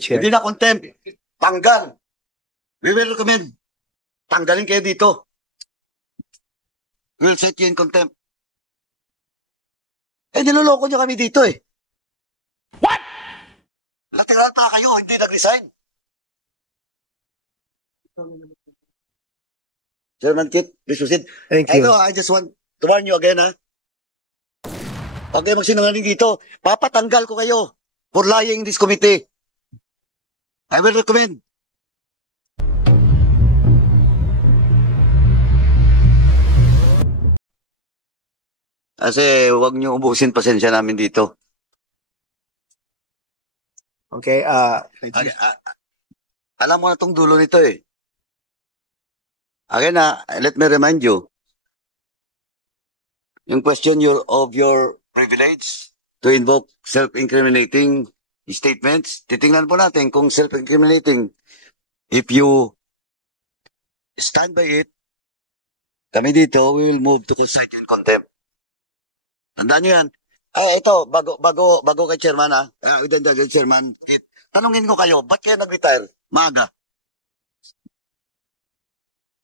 Chair. Hindi na contempt. Tanggal. We will recommend. Tanggalin kayo dito. We'll set you in contempt. Niloloko nyo kami dito eh. What? Lateral pa kayo, hindi nag-resign. Chairman Kit, please proceed. Thank you. I just want to warn you again, ha? Huwag kayo magsinungaling dito. Papatanggal ko kayo for lying in this committee. I will recommend. Kasi huwag niyo ubusin pasensya namin dito. Okay, Alam mo na tong dulo nito eh. Again, let me remind you. Yung question of your privilege to invoke self-incriminating statements, titingnan po natin kung self-incriminating. If you stand by it, kami dito, we will move to cite in contempt. Tandaan nyo yan. Ito, bago kay chairman chairman, tanungin ko kayo, ba't kayo nag-retire? Maaga.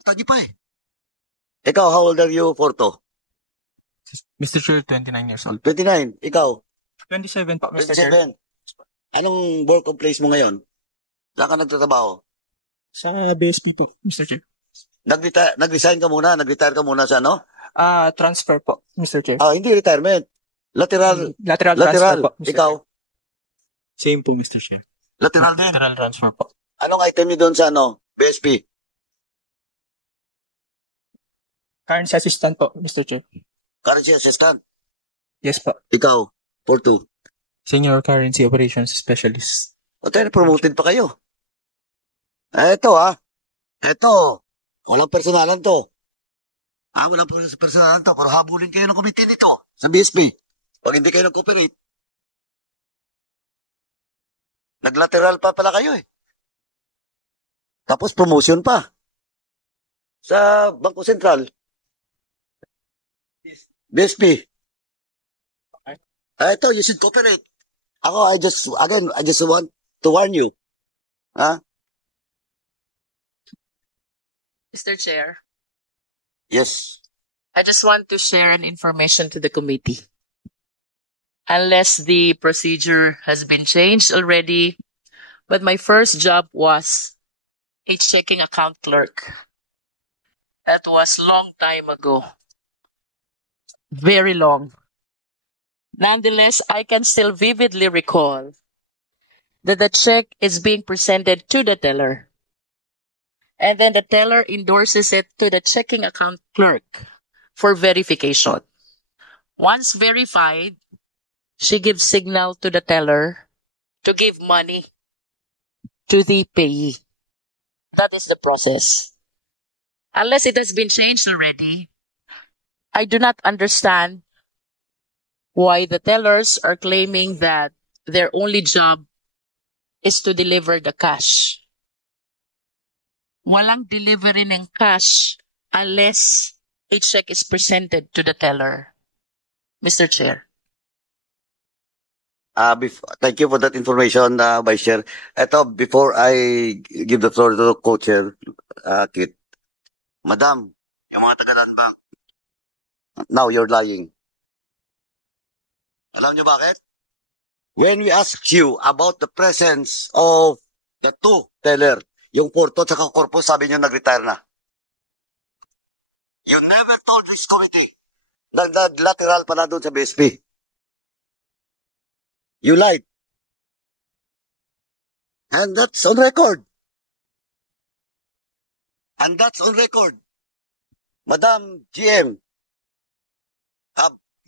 Tagi pa eh. Ikaw, how old are you, Porto? Mr. Chair, 29 years old. 29. Ikaw? 27 po, Mr. Chair. 27. Anong work of place mo ngayon? Saan ka nagtatrabaho? Sa BSP po, Mr. Chair. Nag-resign ka muna? Nag-retire ka muna sa ano? Transfer po, Mr. Chair. Hindi retirement. Lateral transfer po, Mr. Ikaw? Chair. Same po, Mr. Chair. Lateral din? Lateral transfer po. Anong item niyo doon sa BSP? Currency assistant po, Mr. Chair. Currency assistant? Yes po. Ikaw? Porto? Senior Currency Operations Specialist. Promoted pa kayo. Ito. Walang personalan to. Walang personalan to. Pero habulin kayo ng committee nito sa BSP. Pag hindi kayo nag-cooperate. Naglateral pa pala kayo eh. Tapos promotion pa. Sa Bangko Sentral. BSP. Ito, you should cooperate. I just want to warn you. Mr. Chair, Yes. I just want to share an information to the committee. Unless the procedure has been changed already, but my first job was a checking account clerk. That was long time ago. Very long. Nonetheless, I can still vividly recall that the check is being presented to the teller. And then the teller endorses it to the checking account clerk for verification. Once verified, she gives signal to the teller to give money to the payee. That is the process. Unless it has been changed already, I do not understand why the tellers are claiming that their only job is to deliver the cash. Walang delivery ng cash unless a check is presented to the teller. Mr. Chair. Thank you for that information, Vice Chair. Before I give the floor to the co-chair, Kit. Madam, yung mga taga-Nanbang, now you're lying. Alam niyo bakit? When we asked you about the presence of the two teller, yung Porto at saka Corpus, sabi niyo nag-retire na. You never told this committee. Nag-lateral pa na doon sa BSP. You lied. And that's on record. And that's on record. Madam GM,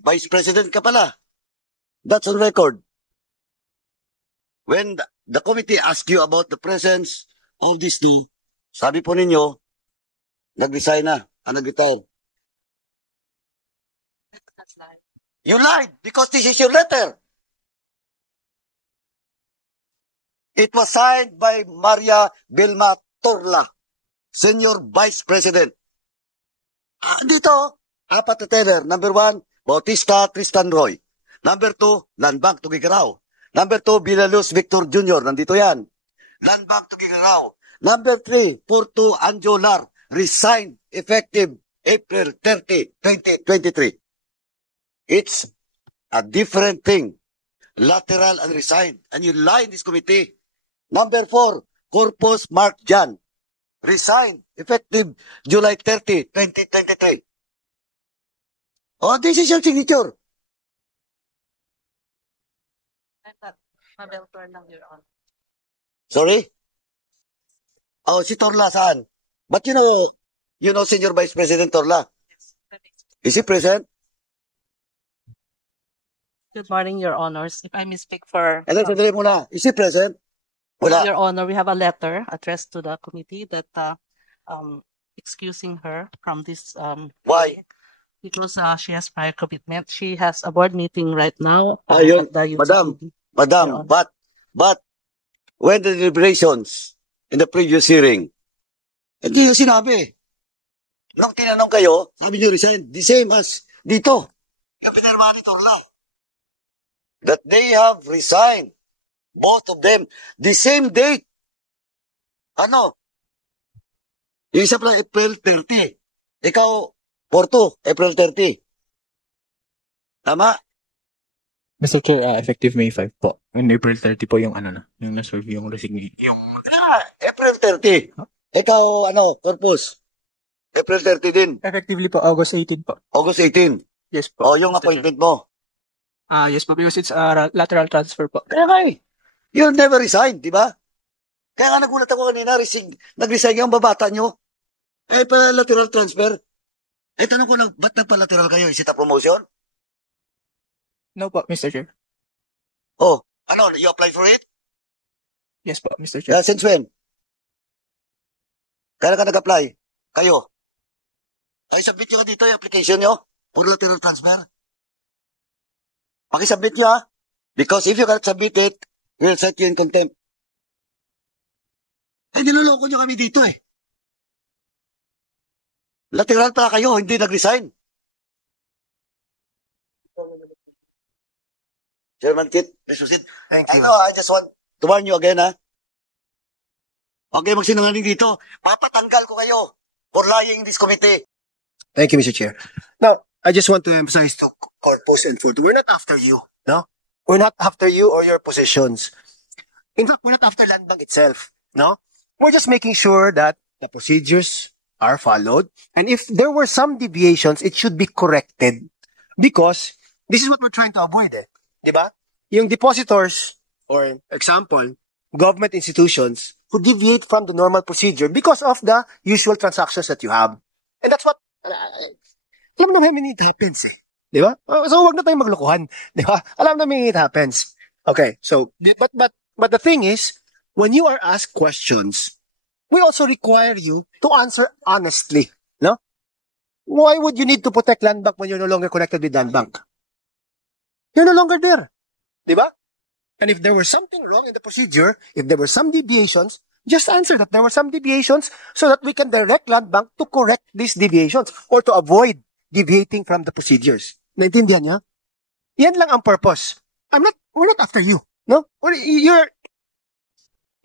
Vice President ka pala. That's on record. When the committee asked you about the presence of these two, sabi po ninyo, nag-resign na, nag-retire. That's lied. You lied because this is your letter. It was signed by Maria Vilma Torla, Senior Vice President. Dito, 4 na teller. Number 1, Bautista Tristan Roy. Number 2, Lanbang Tugigaraw. Number 2, Bilalus Victor Jr. Nandito yan. Land Bank to Kigarao. Number 3, Porto Anjolar, resigned effective April 30, 2023. It's a different thing. Lateral and resigned. And you lie in this committee. Number 4, Corpus Mark Jan, resigned effective July 30, 2023. Oh, this is your signature. Sorry? Oh, si Torla saan? But you know Senior Vice President Torla? Is he present? Good morning, Your Honors. If I may speak for Ano, sandali muna. Is he present? Wala. Your Honor, we have a letter addressed to the committee that excusing her from this Why? because she has prior commitment. She has a board meeting right now. Ayun, at the Madam, UTC. Your Madam, Honor. but, when the deliberations in the previous hearing, hindi yung sinabi. Nung tinanong kayo, sabi niyo resign, the same as dito. Yung pinirma ni Torla. That they have resigned. Both of them. The same date. Ano? Yung isa pala April 30. Ikaw, Porto, April 30. Tama? Mr. Chair, effective May 5 po. On April 30 po yung ano na, yung na-serve yung resignation. Yung April 30. Ikaw, Corpus. April 30 din. effectively po, August 18 po. August 18. Yes po. O, yung Mr. Chair. appointment mo. Yes po, because it's lateral transfer po. Kaya nga eh. You'll never resign, di ba? Kaya nga nagulat ako kanina, nag-resign yung babata nyo. Eh, pa lateral transfer. Eh, tanong ko lang, ba't nagpa-lateral kayo? Is it a promotion? No po, Mr. Chair. Oh, you apply for it? Yes po, Mr. Chair. Yeah, since when? Kaya ka nag-apply? Kayo? Ay, submit nyo ka dito yung application nyo for lateral transfer. Pakisubmit nyo ha. Because if you cannot submit it, we'll set you in contempt. Eh, niloloko nyo kami dito eh. Lateral pa kayo, hindi nag-resign. Chairman Kit, please proceed. Thank you. I just want to warn you again, ha? Okay, magsinungaling dito. Papatanggal ko kayo for lying in this committee. Thank you, Mr. Chair. Now, I just want to emphasize to Corpus and Ford, we're not after you, no? We're not after you or your positions. In fact, we're not after Land Bank itself, no? We're just making sure that the procedures are followed. And if there were some deviations, it should be corrected. Because this is what we're trying to avoid, eh. Diba? Yung depositors, or example, government institutions, who deviate from the normal procedure because of the usual transactions that you have. And that's what, alam naman it happens, eh. Di ba? So, wag na tayong maglokohan. Di ba? Alam namin it happens. Okay, so, but the thing is, when you are asked questions, we also require you to answer honestly, no? Why would you need to protect Land Bank when you're no longer connected with Land Bank? You're no longer there. Di ba? And if there was something wrong in the procedure, if there were some deviations, just answer that there were some deviations so that we can direct Land Bank to correct these deviations or to avoid deviating from the procedures. Naintindihan niya? Yan lang ang purpose. We're not after you. No? You're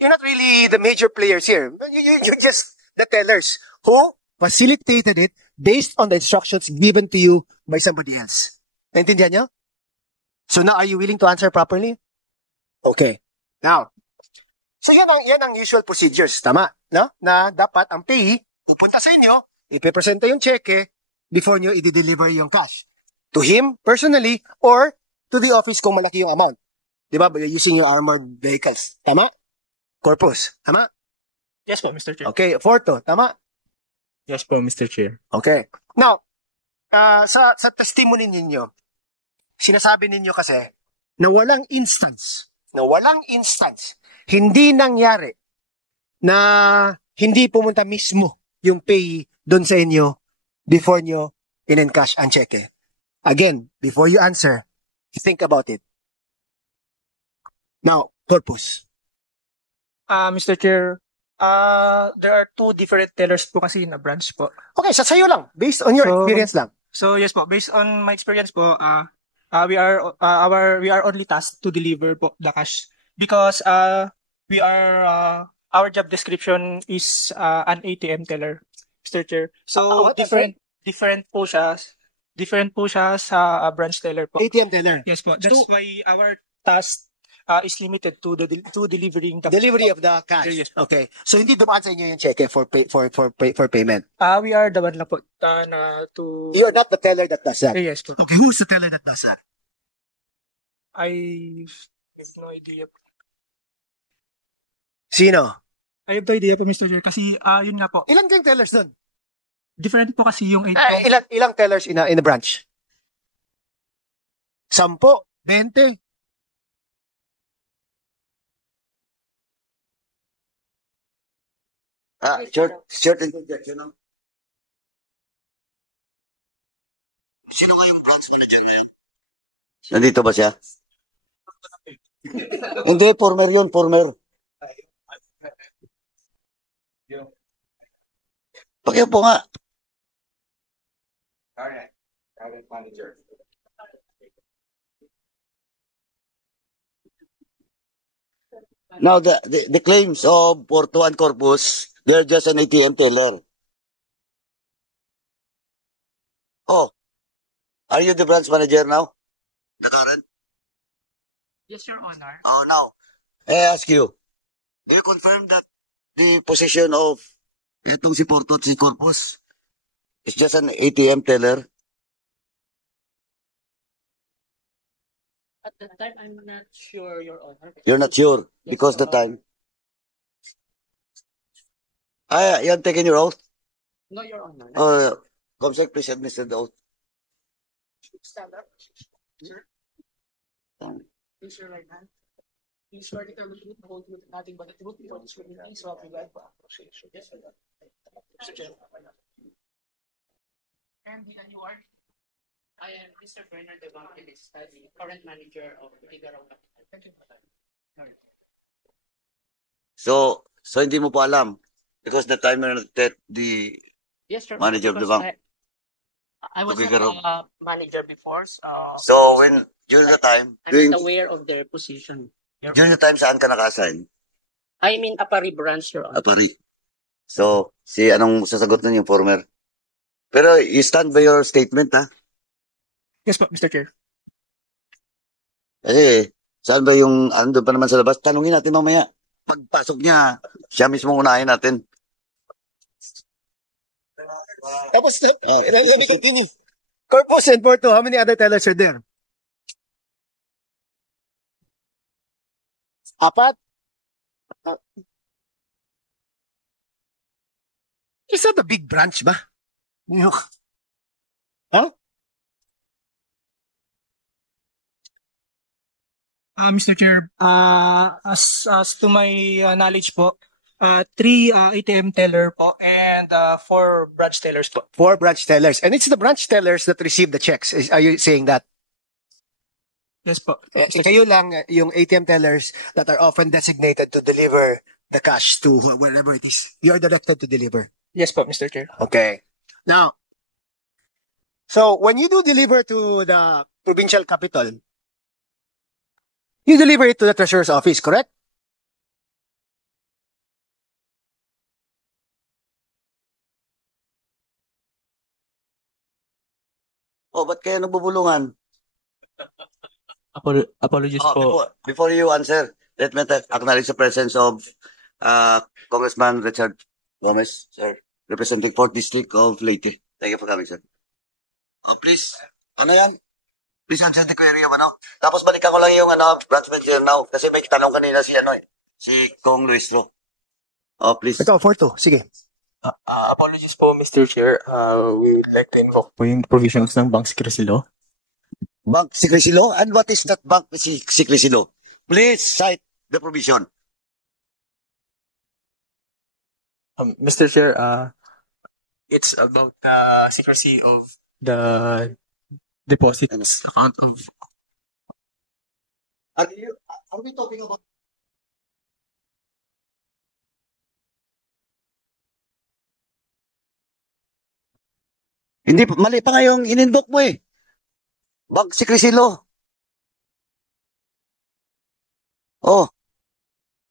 not really the major players here. You're just the tellers who facilitated it based on the instructions given to you by somebody else. Naintindihan niya? So now, are you willing to answer properly? Okay. Now, so yan ang usual procedures. Tama? No? Na dapat ang payee pupunta sa inyo, ipipresenta yung cheque before nyo i-deliver yung cash. To him, personally, or to the office kung malaki yung amount. Diba? By using your armored vehicles. Tama? Corpus. Tama? Yes po, Mr. Chair. Okay. Forto. Tama? Yes po, Mr. Chair. Okay. Now, sa testimony ninyo, sinasabi ninyo kasi na walang instance, hindi nangyari na hindi pumunta mismo yung payee doon sa inyo before nyo in-encash ang cheque. Again, before you answer, think about it. Now, Corpus. Mr. Chair, there are two different tellers po kasi na branch po. Okay, sa sayo lang. Based on your experience lang. So yes po, based on my experience po, we are only tasked to deliver po the cash because we are our job description is an ATM teller, Mr. Chair. So What? different po siya. Different po siya sa branch teller po. ATM teller. Yes po. That's So- why our task is limited to the to delivering the Delivery of the cash. Yes po. Okay. So hindi dumaan sa inyo yung cheque for payment. We are the one lang po na to You're not the teller that does that. Yes po. Okay, who's the teller that does that? I have no idea. Sino? I have no idea po, Mr. Chair. Kasi yun nga po. Ilan kayong tellers doon? Different po kasi yung ATM. Ilang tellers in a branch? 10, 20. Short interjection, no? Sino nga yung branch manager ngayon? Nandito ba siya? Hindi, former yun, former. Pakiupo nga. Now, the claims of Porto and Corpus, they're just an ATM teller. Oh, are you the branch manager now? The current? Yes, Your Honor. Oh, now, I ask you, do you confirm that the position of itong si Porto at si Corpus is just an ATM teller? At that time, I'm not sure, Your Honor. You're not sure because the time. You have taken your oath? No, Your Honor. Comsec, please administer the oath. Stand up. Sir. Please your right hand. Please swear to tell the truth, the whole truth, and nothing but the truth. You don't swear to lie, so help you God. Yes, sir. Mr. Chair. And you are? I am Mr. Bernard Evangelis, the current manager of Figaro Capital. Thank you. So hindi mo pa alam because the timer that the Yes, sir. Manager of the Because bank. I was Figaro. not a manager before, so when during the time I'm not aware of their position. during the time saan ka naka-assign? I mean, Apari branch, Your Honor. Apari. So anong sasagot nun yung former? Pero you stand by your statement, ha? Yes po, Mr. Chair. Kasi saan ba yung ando pa naman sa labas? Tanungin natin mamaya. Pagpasok niya, siya mismo unahin natin. Tapos, let me continue. Corpus and Porto, how many other tellers are there? 4? Is that a big branch ba? Huh? Mr. Chair, as to my knowledge po, 3 ATM teller po and 4 branch tellers po. 4 branch tellers. And it's the branch tellers that receive the checks. Are you saying that? Yes po. Kayo lang yung ATM tellers that are often designated to deliver the cash to wherever it is. You are directed to deliver. Yes po, Mr. Chair. Okay. Now, so when you do deliver to the provincial capital, you deliver it to the treasurer's office, correct? Oh, ba't kayo nagbubulungan? Apologies Oh, po. before you answer, let me acknowledge the presence of Congressman Richard Gomez, sir, representing 4th District of Leyte. Thank you for coming, sir. Oh, please. Ano yan? Please answer the query of ano. Tapos balikan ko lang yung branch manager now kasi may tanong kanina si Kong Luistro. Oh, please. Ito, 4-2. Sige. Apologies po, Mr. Chair. We would like to invoke po yung provisions ng Bank Secrecy Law. Bank Secrecy Law? And what is that Bank Secrecy Law? Please cite the provision. Mr. Chair, it's about the secrecy of the deposits account of... Are we talking about... Hindi, mali pa nga yung in-invoke mo eh. Bank Secrecy Law. Oh.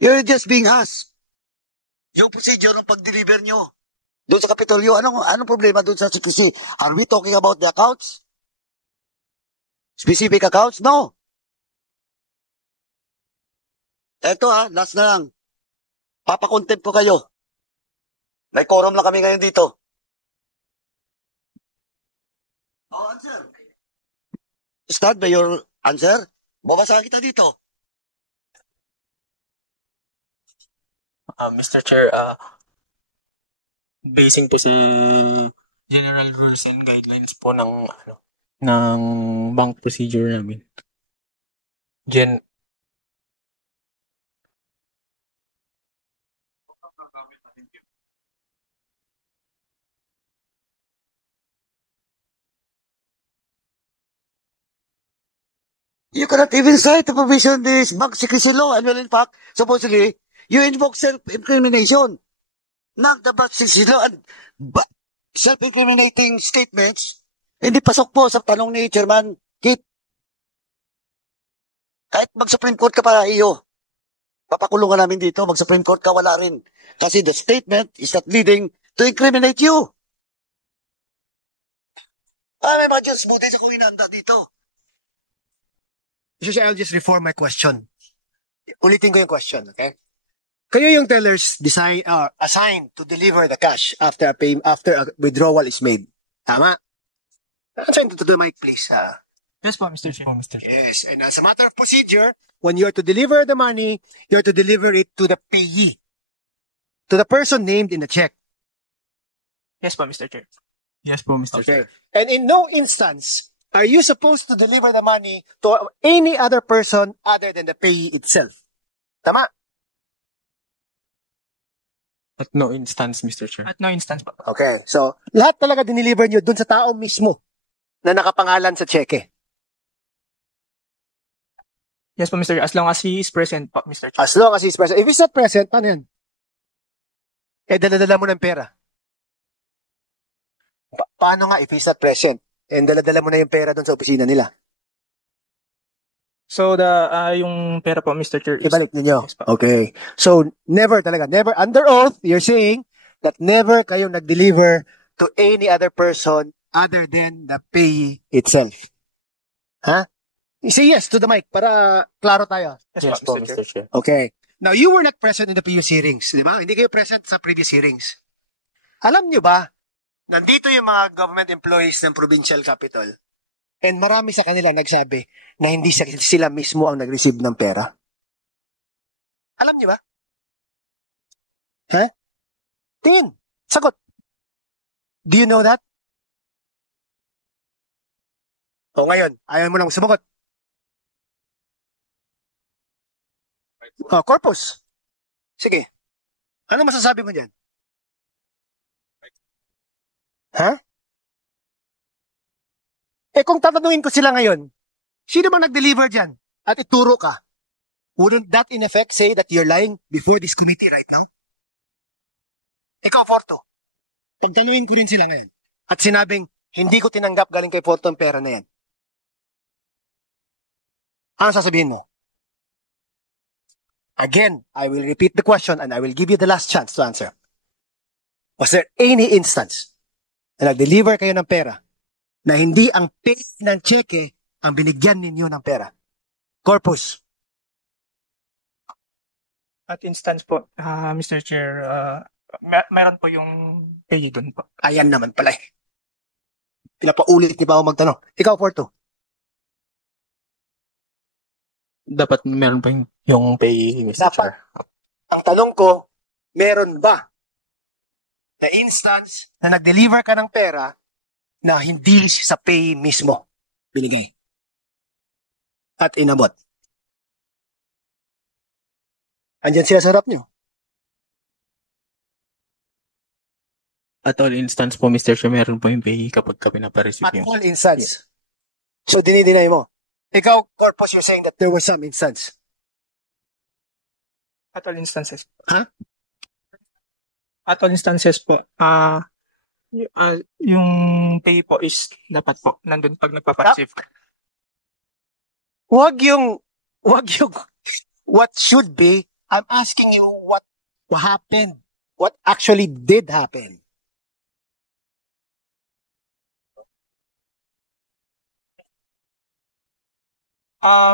You're just being asked. Yung procedure ng pag-deliver nyo doon sa Kapitolyo, anong problema doon sa secrecy? Are we talking about the accounts? Specific accounts? No. Eto last na lang. Papakontempt ko kayo. May quorum lang kami ngayon dito. Oh, answer. Start by your answer. Babasa kita dito. Mr. Chair, basing po sa general rules and guidelines po ng bank procedure namin. You cannot even cite to provision this bank secrecy law. And well, in fact, supposedly, you invoke self-incrimination. Not the bank secrecy law and self-incriminating statements. Hindi pasok po sa tanong ni Chairman Kit. Kahit mag-Supreme Court ka pa, iyo. Papakulungan namin dito. Mag-Supreme Court ka, wala rin. Kasi the statement is not leading to incriminate you. May mga Diyos, buti sa kung inanda dito. Mr. Chair, I'll just reform my question. Ulitin ko yung question, okay? Kayo yung tellers assigned to deliver the cash after a withdrawal is made. Tama? Answer to the mic, please. Yes po, Mr. Chair. Yes, and as a matter of procedure, when you are to deliver the money, you are to deliver it to the payee, to the person named in the check. Yes po, Mr. Chair. Yes po, Mr. Chair. Okay. And in no instance are you supposed to deliver the money to any other person other than the payee itself. Tama? At no instance, Mr. Chair. At no instance po. Okay. So, lahat talaga diniliver nyo dun sa tao mismo na nakapangalan sa cheque. Yes po, Mr. Chair. As long as he is present po, Mr. Chair. As long as he's present. If he's not present, paano yan? Dala-dala mo ng pera. Paano nga if he's not present? Dala-dala mo na yung pera doon sa opisina nila. So, yung pera po, Mr. Chair, Ibalik ninyo. Yes, po. Okay. So, never, under oath, you're saying that never kayo nag-deliver to any other person other than the payee itself. Huh? You say yes to the mic para klaro tayo. Yes, po, Mr. Chair. Okay. Now, you were not present in the previous hearings, di ba? Hindi kayo present sa previous hearings. Alam nyo ba, nandito yung mga government employees ng provincial capital and marami sa kanila nagsabi na hindi sila mismo ang nag-receive ng pera. Alam nyo ba? Ha? Tingin. Sagot. Do you know that? O ngayon, ayaw mo nang sumagot. Corpus. Sige. Ano masasabi mo dyan? Ha? Kung tatanungin ko sila ngayon, sino bang nag-deliver dyan? At ituro ka. Wouldn't that in effect say that you're lying before this committee right now? Ikaw, Forto. Pagtanungin ko rin sila ngayon. At sinabing, hindi ko tinanggap galing kay Forto ang pera na yan. Ano sasabihin mo? Again, I will repeat the question and I will give you the last chance to answer. Was there any instance na nag-deliver kayo ng pera na hindi ang pay ng cheque ang binigyan ninyo ng pera? Corpus. At instance po, Mr. Chair, mayroon po yung pay doon po. Ayan naman pala eh. Pinapaulit ni ba ako magtanong? Ikaw, Porto. Dapat meron pa yung pay, Mr. Dapat. Chair. Ang tanong ko, meron ba na instance na nag-deliver ka ng pera na hindi sa pay mismo binigay at inabot? Andyan sila sa harap nyo. At all instance po, Mr. Chair, meron po yung pay kapag ka pinapareceive At yung... all instance. So, dinideny mo. Ikaw, Corpus, you're saying that there was some instance. At all instances. Huh? At all instances po, yung pay po is dapat po nandun pag nagpa-receive ka. Wag yung what should be I'm asking you what happened. What actually did happen?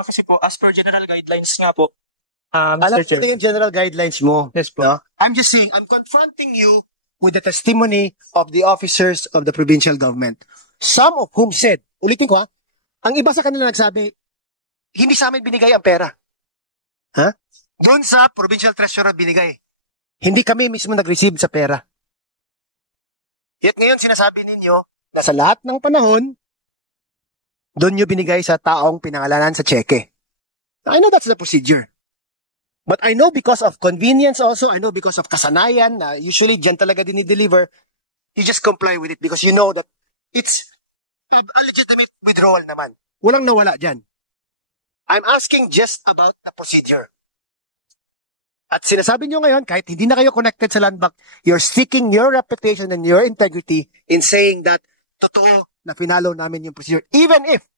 Kasi po, as per general guidelines nga po, Alam Mr. ko Chair. na yung general guidelines mo. Yes po. No? I'm just saying, I'm confronting you with the testimony of the officers of the provincial government. Some of whom said, ulitin ko ha, ang iba sa kanila nagsabi, hindi sa amin binigay ang pera. Ha? Doon sa provincial treasurer binigay. Hindi kami mismo nag-receive sa pera. Yet ngayon sinasabi ninyo na sa lahat ng panahon, doon nyo binigay sa taong pinangalanan sa cheque. I know that's the procedure. But I know because of convenience also, I know because of kasanayan, na usually dyan talaga dinideliver, you just comply with it because you know that it's a legitimate withdrawal naman. Walang nawala dyan. I'm asking just about the procedure. At sinasabi nyo ngayon, kahit hindi na kayo connected sa land bank, you're sticking your reputation and your integrity in saying that totoo na finalo namin yung procedure. Even if,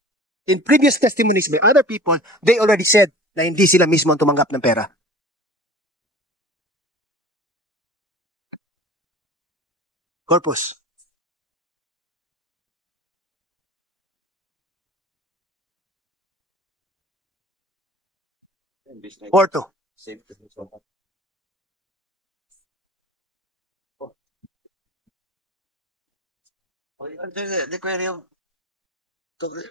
in previous testimonies by other people, they already said na hindi sila mismo ang tumanggap ng pera. Corpus. Orto. The query of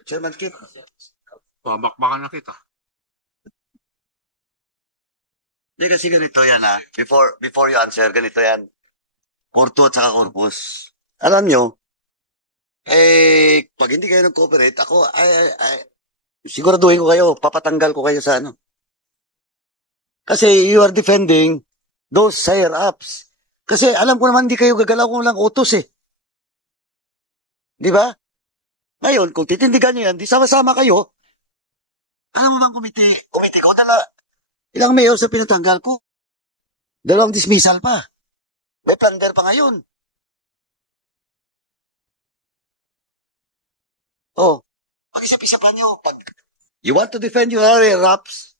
Chairman Kip. Babakbakan na kita. Hindi kasi ganito yan ha. Before you answer, ganito yan. Porto at saka corpus. Alam nyo, pag hindi kayo nag-cooperate, ako, siguraduhin ko kayo, papatanggal ko kayo sa ano. Kasi you are defending those higher ups. Kasi alam ko naman hindi kayo gagalaw kung lang utos eh. Di ba? Ngayon, kung titindigan nyo yan, di sama-sama kayo. Alam mo bang komite ko, ilang mayor sa pinatanggal ko? 2 dismissal pa. May plunder pa ngayon. Oh, pag-isip-isapan nyo, pag you want to defend your higher ups,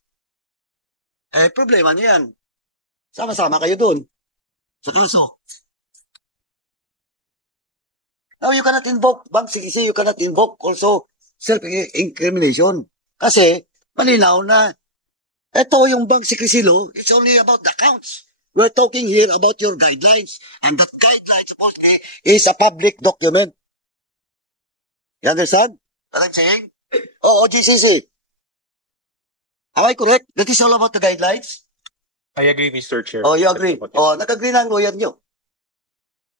problema nyo yan. Sama-sama kayo dun. Sa kaso. Now, you cannot invoke bank secrecy, you cannot invoke also self-incrimination. Kasi, malinaw na, ito yung bank secrecy law, it's only about the accounts. We're talking here about your guidelines. And that guidelines supposedly is a public document. You understand what I'm saying? Oh, GCC. Am I correct? That is all about the guidelines? I agree, Mr. Chair. Oh, you agree? Oh, nag-agree na ang lawyer nyo.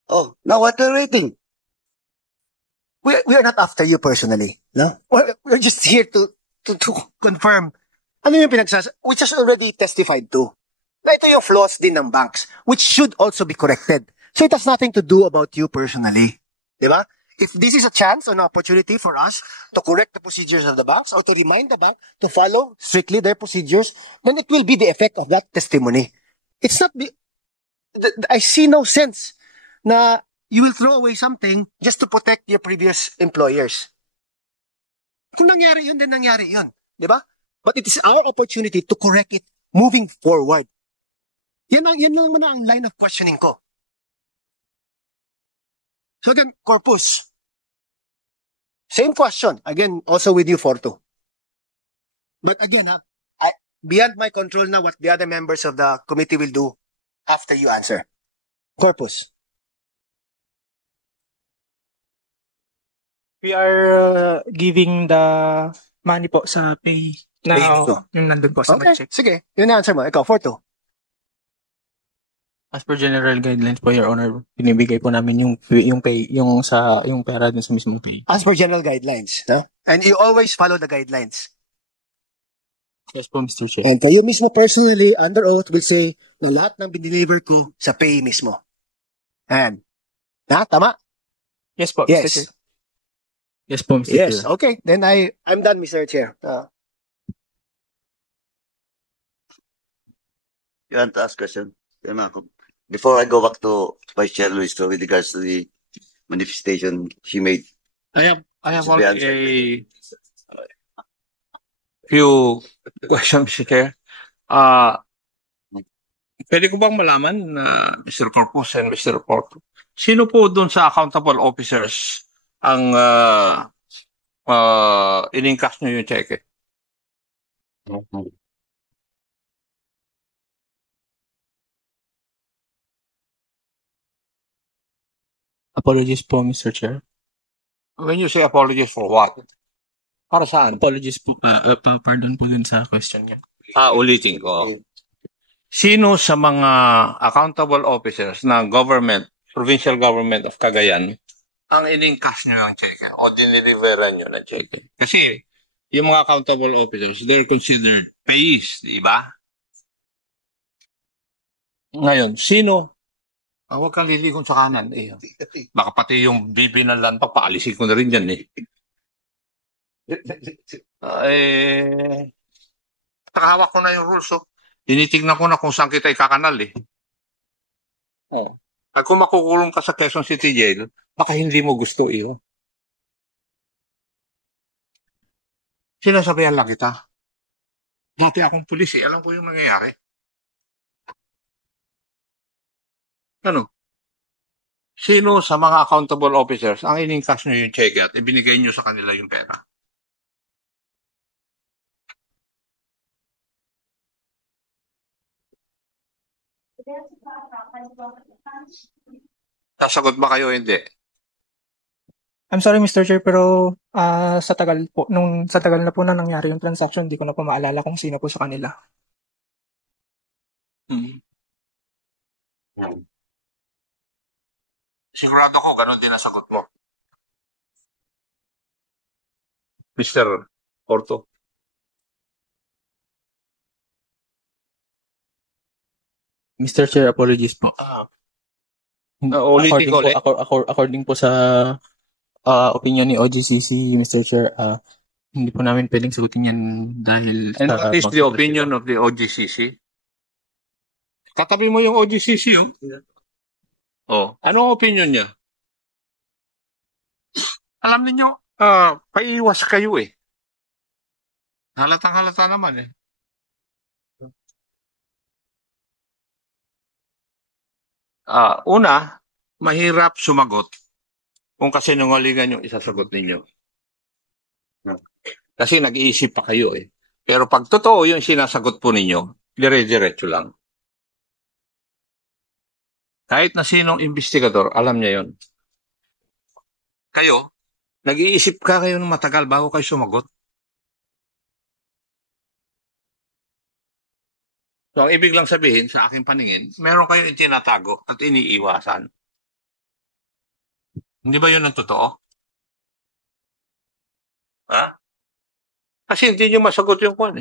Oh, now what are we waiting? We are not after you personally, no? We're just here to confirm ano yung which is already testified to. Na ito yung flaws din ng banks, which should also be corrected. So it has nothing to do about you personally. Diba? If this is a chance or an opportunity for us to correct the procedures of the banks or to remind the bank to follow strictly their procedures, then it will be the effect of that testimony. It's not I see no sense na you will throw away something just to protect your previous employers. Kung nangyari yun, then nangyari yun. Di ba? But it is our opportunity to correct it moving forward. Yan lang naman ang line of questioning ko. So again, Corpus. Same question. Again, also with you, Forto. But again, beyond my control na what the other members of the committee will do after you answer. Corpus. We are giving the money po sa pay na yung nandun po sa Okay, check. sige. Yun na answer mo. Ikaw, Forto. As per general guidelines po, Your Honor, binibigay po namin yung pay, yung pera dun sa mismong pay. As per general guidelines. No? And you always follow the guidelines. Yes po, Mr. Chair. And kayo mismo personally, under oath, will say na lahat ng binideliver ko sa pay mismo. Ayan. Tama? Yes po, Mr. Yes. Chair. Yes po, Mr. Yes. Chair. Okay. Then I'm done, Mr. Chair. You want to ask question? Before I go back to Vice Chair Luis with regards to the manifestation she made. I have Should be only a few questions, Mr. Chair. Pwede ko bang malaman na Mr. Corpus and Mr. Porto, sino po doon sa accountable officers ang in-encash nyo yung cheque? Apologies po, Mr. Chair. When you say apologies for what? Para saan? Apologies po, pardon po dun sa question niya. Ulitin ko. Sino sa mga accountable officers ng government, provincial government of Cagayan, ang in-encash nyo yung cheque o diniliveran nyo ng cheque? Kasi yung mga accountable officers, they're considered payees, di ba? Ngayon, sino? Huwag kang lilikon sa kanan. Baka pati yung bibi ng lantak, paalisin ko na rin yan Takahawak ko na yung rules, tinitignan ko na kung saan kita ikakanal Pag kung makukulong ka sa Quezon City Jail, baka hindi mo gusto Sinasabihan lang kita. Dati akong pulis alam ko yung nangyayari. Ano? Sino sa mga accountable officers ang in-encash nyo yung cheque at ibinigay nyo sa kanila yung pera? Sasagot ba kayo o hindi? I'm sorry, Mr. Chair, pero sa tagal na po na nangyari yung transaction, hindi ko na po maalala kung sino po sa kanila. Sigurado ko, ganun din ang sagot mo. Mr. Porto. Mr. Chair, apologies po. Ulitin ko ulit. According po sa opinion ni OGCC, Mr. Chair, hindi po namin pwedeng sagutin yan dahil And what is the opinion of the OGCC? Katabi mo yung OGCC, anong opinion niya? Alam niyo, paiwas kayo Halatang halata naman Una, mahirap sumagot kung kasinungalingan yung isasagot ninyo. Kasi nag-iisip pa kayo Pero pag totoo yung sinasagot po ninyo, dire-diretso lang. Kahit na sinong investigador, alam niya yon. Kayo, nag-iisip kayo ng matagal bago kayo sumagot. So, ang ibig lang sabihin, sa aking paningin, meron kayong itinatago at iniiwasan. Hindi ba yun ang totoo? Kasi hindi nyo masagot yung kwan